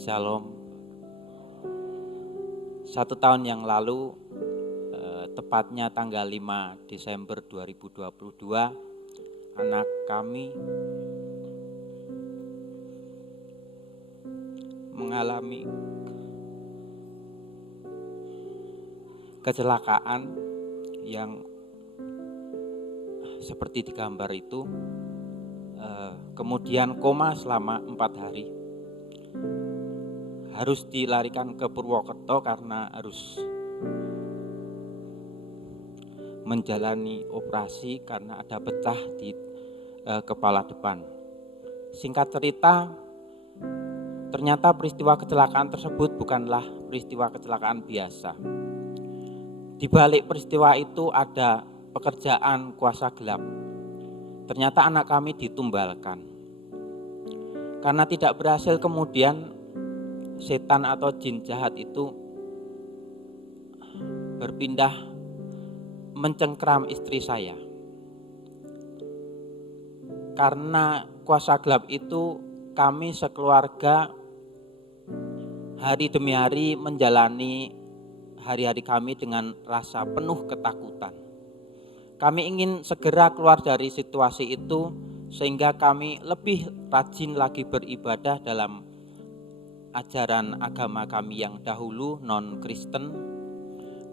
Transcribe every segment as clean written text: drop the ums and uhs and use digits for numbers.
Shalom. 1 tahun yang lalu, tepatnya tanggal 5 Desember 2022, anak kami mengalami kecelakaan yang seperti di gambar itu, kemudian koma selama 4 hari. Harus dilarikan ke Purwokerto karena harus menjalani operasi karena ada pecah di kepala depan. Singkat cerita, ternyata peristiwa kecelakaan tersebut bukanlah peristiwa kecelakaan biasa. Di balik peristiwa itu ada pekerjaan kuasa gelap. Ternyata anak kami ditumbalkan. Karena tidak berhasil, kemudian setan atau jin jahat itu berpindah mencengkram istri saya. Karena kuasa gelap itu, kami sekeluarga hari demi hari menjalani hari-hari kami dengan rasa penuh ketakutan. Kami ingin segera keluar dari situasi itu sehingga kami lebih rajin lagi beribadah dalam ajaran agama kami yang dahulu non-Kristen.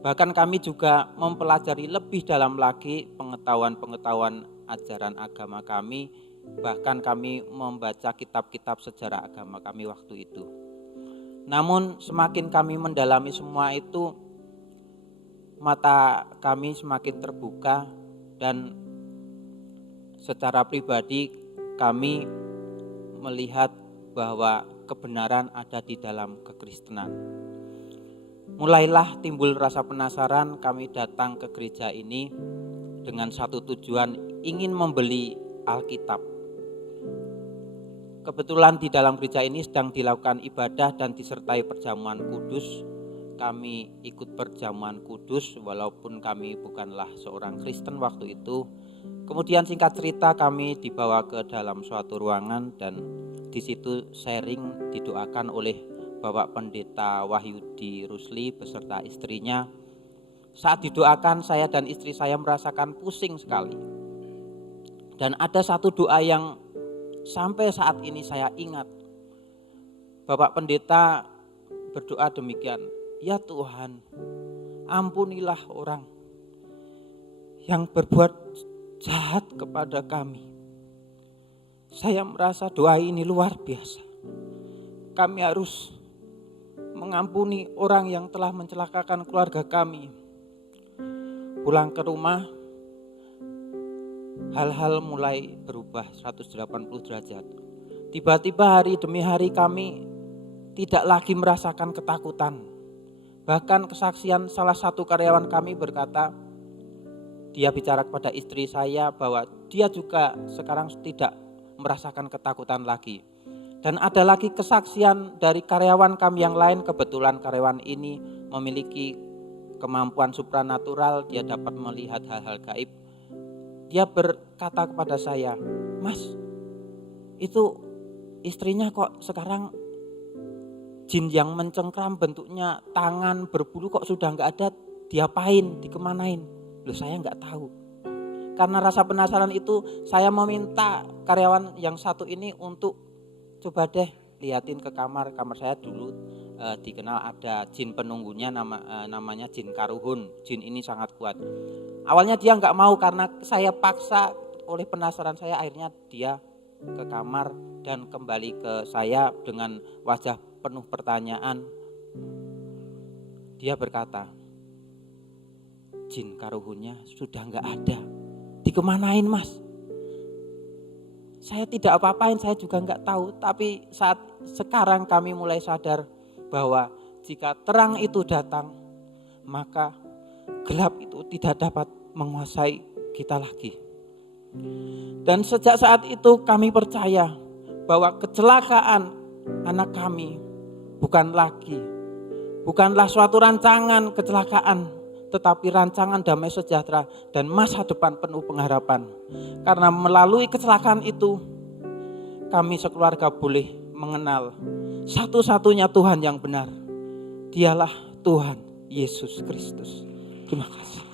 Bahkan kami juga mempelajari lebih dalam lagi pengetahuan ajaran agama kami. Bahkan kami membaca kitab-kitab sejarah agama kami waktu itu. Namun semakin kami mendalami semua itu, mata kami semakin terbuka dan secara pribadi kami melihat bahwa kebenaran ada di dalam kekristenan. Mulailah timbul rasa penasaran, kami datang ke gereja ini dengan satu tujuan, ingin membeli Alkitab. Kebetulan di dalam gereja ini sedang dilakukan ibadah dan disertai perjamuan kudus. Kami ikut perjamuan kudus walaupun kami bukanlah seorang Kristen waktu itu. Kemudian singkat cerita kami dibawa ke dalam suatu ruangan dan di situ sharing didoakan oleh Bapak Pendeta Wahyudi Rusli beserta istrinya. Saat didoakan, saya dan istri saya merasakan pusing sekali. Dan ada satu doa yang sampai saat ini saya ingat. Bapak Pendeta berdoa demikian, "Ya Tuhan, ampunilah orang yang berbuat jahat kepada kami." Saya merasa doa ini luar biasa. Kami harus mengampuni orang yang telah mencelakakan keluarga kami. Pulang ke rumah, hal-hal mulai berubah 180 derajat. Tiba-tiba hari demi hari kami tidak lagi merasakan ketakutan. Bahkan kesaksian salah satu karyawan kami berkata, dia bicara kepada istri saya bahwa dia juga sekarang tidak merasakan ketakutan lagi. Dan ada lagi kesaksian dari karyawan kami yang lain, kebetulan karyawan ini memiliki kemampuan supranatural, dia dapat melihat hal-hal gaib. Dia berkata kepada saya, "Mas, itu istrinya kok sekarang jin yang mencengkram bentuknya tangan berbulu kok sudah gak ada, diapain, dikemanain?" Loh, saya gak tahu. Karena rasa penasaran itu, saya meminta karyawan yang satu ini untuk coba deh liatin ke kamar saya dulu dikenal ada jin penunggunya namanya jin Karuhun. Jin ini sangat kuat. Awalnya dia nggak mau, karena saya paksa, oleh penasaran saya akhirnya dia ke kamar dan kembali ke saya dengan wajah penuh pertanyaan. Dia berkata, "Jin Karuhunnya sudah nggak ada. Dikemanain, Mas?" Saya tidak apa-apain, saya juga nggak tahu. Tapi saat sekarang kami mulai sadar bahwa jika terang itu datang, maka gelap itu tidak dapat menguasai kita lagi. Dan sejak saat itu kami percaya bahwa kecelakaan anak kami bukanlah suatu rancangan kecelakaan, tetapi rancangan damai sejahtera dan masa depan penuh pengharapan. Karena melalui kecelakaan itu, kami sekeluarga boleh mengenal satu-satunya Tuhan yang benar. Dialah Tuhan Yesus Kristus. Terima kasih.